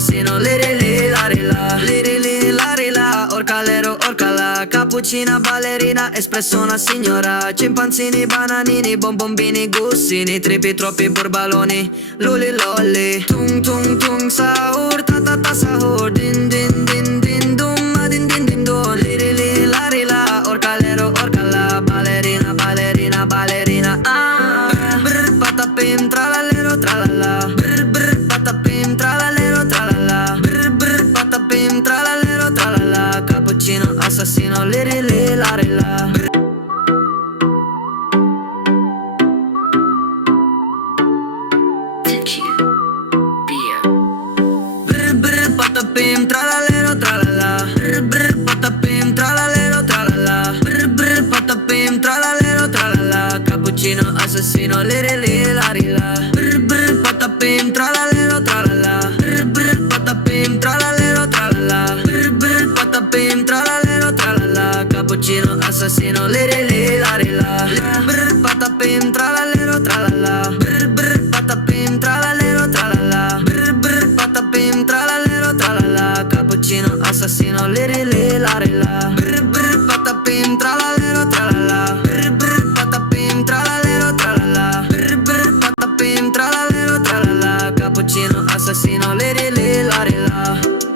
assassino, liri li lari la, liri li lari la. Orcalero, orcala, cappuccina, ballerina, espresso una signora. Cimpanzini, bananini, bonbombini, gussini, tripi, troppi burbaloni, luli lolli. Tung tung tung sahur, ta ta ta sahur, din din din din dum, ma din din din dum. Liri li lari la, orcalero, orcala, ballerina, ballerina, ballerina. Brr patapim, tralalero, tralala. Brr brr patapim, tralalero, tralala. Brr brr patapim, tralalero, tralala. Cappuccino, assassino, liri li lari la. Brr brr patapim, tralalero, tralala. Brr brr patapim, tralalero, tralala. Brr brr patapim, tralalero, tralala. Cappuccino, assassino, liri li lari la. Brr brr patapim, tralalero, tralala. Brr brr patapim, tralalero, tralala. Brr brr patapim, tralalero, tralala. Cappuccino, assassino, liri li lari la. Brr patapim, tralalero, tralala. Brr brr patapim, tralalero, tralala. Brr brr patapim, tralalero, tralala. Cappuccino, assassino, liri li lari la. Brr brr patapim, tralalero, tralala. Brr brr patapim, tralalero, tralala. Brr brr patapim, tralalero, tralala. Cappuccino, assassino, liri li lari la.